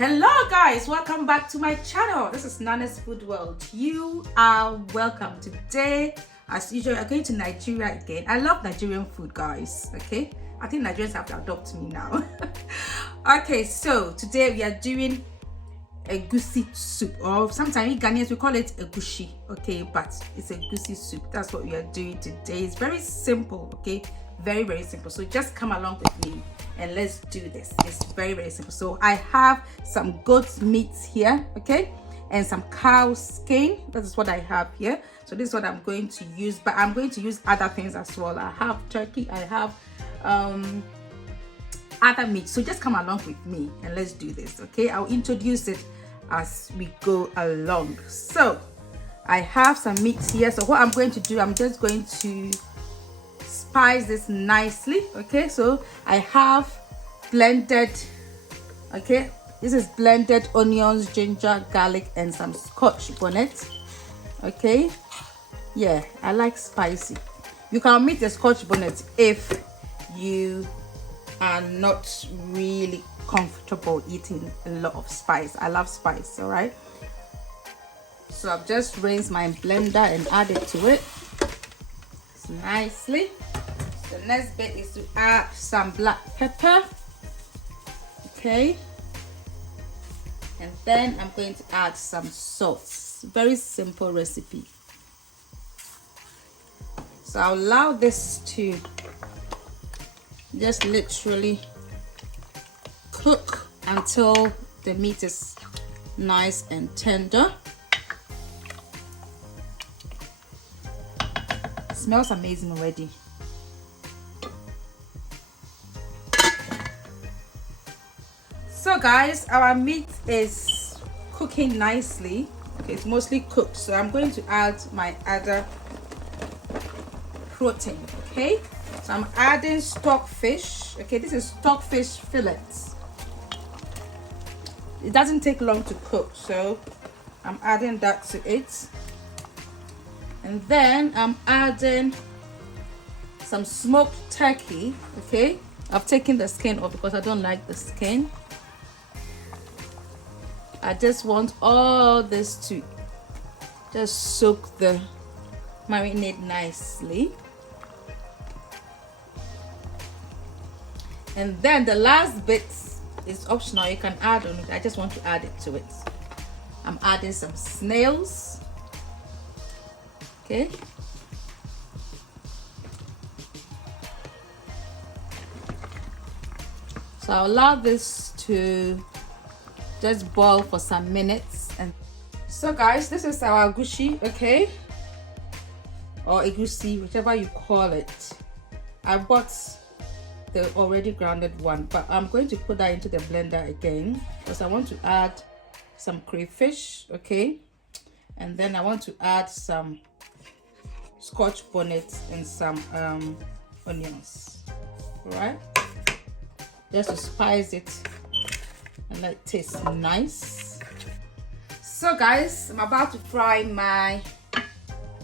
Hello guys, welcome back to my channel. This is Nana's Food World. You are welcome. Today, as usual, we are going to Nigeria again. I love Nigerian food, guys. Okay, I think Nigerians have to adopt me now. Okay, so today we are doing Egusi soup, or sometimes Ghanaians we call it Egusi. Okay, but it's Egusi soup. That's what we are doing today. It's very simple. Okay, very simple. So just come along with me and let's do this. It's very simple. So I have some goat meat here, okay, and some cow skin. That is what I have here. So this is what I'm going to use, but I'm going to use other things as well. I have turkey, I have other meat. So just come along with me and let's do this. Okay, I'll introduce it as we go along. So I have some meat here. So what I'm going to do, I'm just going to spice this nicely. Okay, so I have blended, okay, this is blended onions, ginger, garlic, and some Scotch bonnet. Okay, yeah, I like spicy. You can omit the Scotch bonnet if you are not really comfortable eating a lot of spice. I love spice. All right, so I've just rinsed my blender and added to it nicely. The next bit is to add some black pepper, okay, and then I'm going to add some salt. Very simple recipe. So I'll allow this to just literally cook until the meat is nice and tender. It smells amazing already. So guys, our meat is cooking nicely. Okay, it's mostly cooked, so I'm going to add my other protein. Okay, so I'm adding stockfish. Okay, this is stockfish fillets. It doesn't take long to cook, so I'm adding that to it. And then I'm adding some smoked turkey. Okay, I've taken the skin off because I don't like the skin. I just want all this to just soak the marinade nicely. And then the last bit is optional. You can add on it. I just want to add it to it. I'm adding some snails. Okay. So I'll allow this to just boil for some minutes. And so guys, this is our egusi, okay, or egusi, whichever you call it. I bought the already grounded one, but I'm going to put that into the blender again because I want to add some crayfish, okay, and then I want to add some Scotch bonnet and some onions. All right, just to spice it and let it taste nice. So guys, I'm about to fry my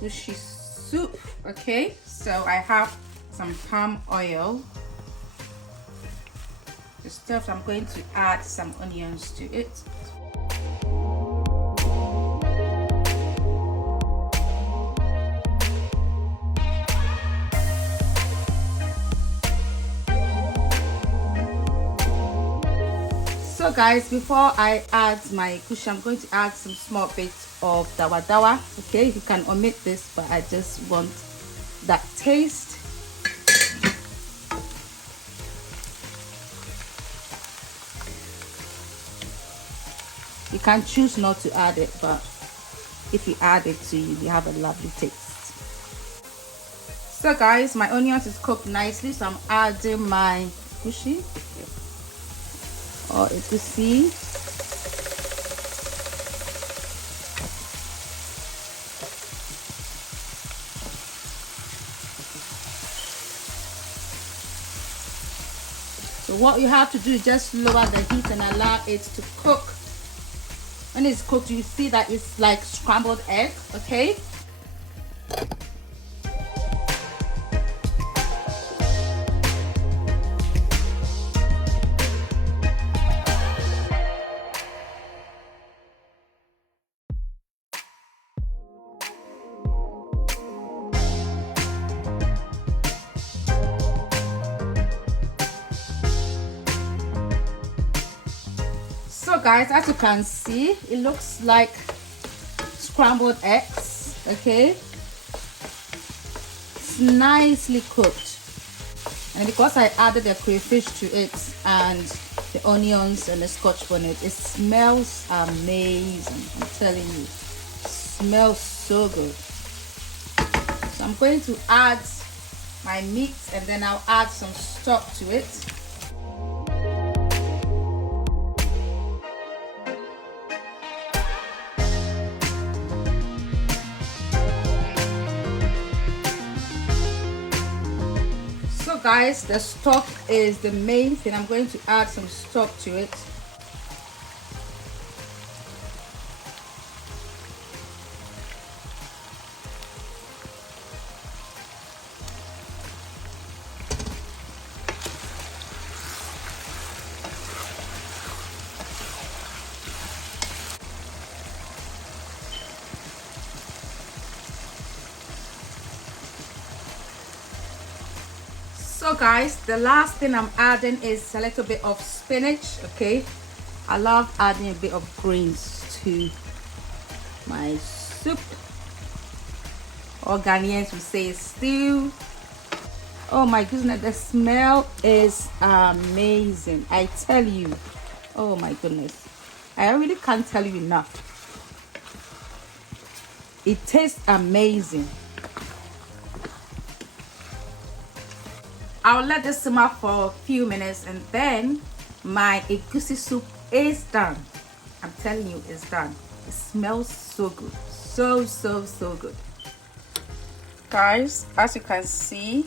egusi soup. Okay, so I have some palm oil. The stuff, I'm going to add some onions to it. So guys, before I add my egusi, I'm going to add some small bits of dawa. Okay, you can omit this, but I just want that taste. You can choose not to add it, but if you add it to you have a lovely taste. So guys, my onions is cooked nicely, so I'm adding my egusi. Or egusi. So what you have to do is just lower the heat and allow it to cook. When it's cooked, you see that it's like scrambled egg, okay? guys, as you can see, it looks like scrambled eggs. Okay, it's nicely cooked, and because I added the crayfish to it and the onions and the Scotch bonnet, it smells amazing. I'm telling you, it smells so good. So I'm going to add my meat, and then I'll add some stock to it. So guys, the stock is the main thing. I'm going to add some stock to it. So guys, the last thing I'm adding is a little bit of spinach. Okay, I love adding a bit of greens to my soup, or Ghanaians would say stew. Oh my goodness, the smell is amazing, I tell you. Oh my goodness, I really can't tell you enough. It tastes amazing. I'll let this simmer for a few minutes, and then my egusi soup is done. I'm telling you, it's done. It smells so good, so good. Guys, as you can see,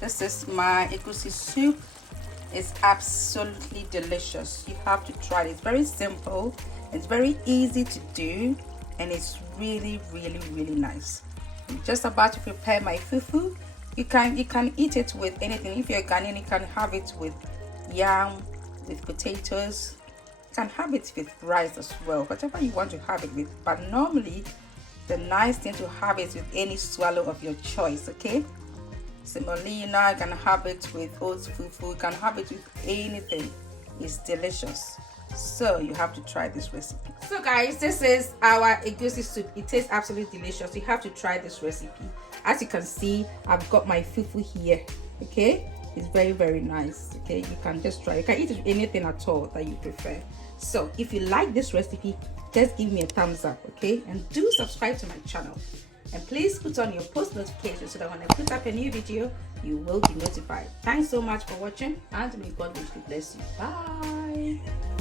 this is my egusi soup. It's absolutely delicious. You have to try it. It's very simple, it's very easy to do, and it's really nice. I'm just about to prepare my fufu. You can eat it with anything. If you're Ghanaian, you can have it with yam, with potatoes. You can have it with rice as well, whatever you want to have it with. But normally, the nice thing to have it with any swallow of your choice. Okay, semolina, you can have it with oats fufu. You can have it with anything. It's delicious. So you have to try this recipe. So guys, this is our egusi soup. It tastes absolutely delicious. You have to try this recipe. As you can see, I've got my fufu here. Okay, it's very nice. Okay, you can just try. You can eat it with anything at all that you prefer. So if you like this recipe, just give me a thumbs up. Okay, and do subscribe to my channel, and please put on your post notifications so that when I put up a new video, you will be notified. Thanks so much for watching, and may God richly bless you. Bye.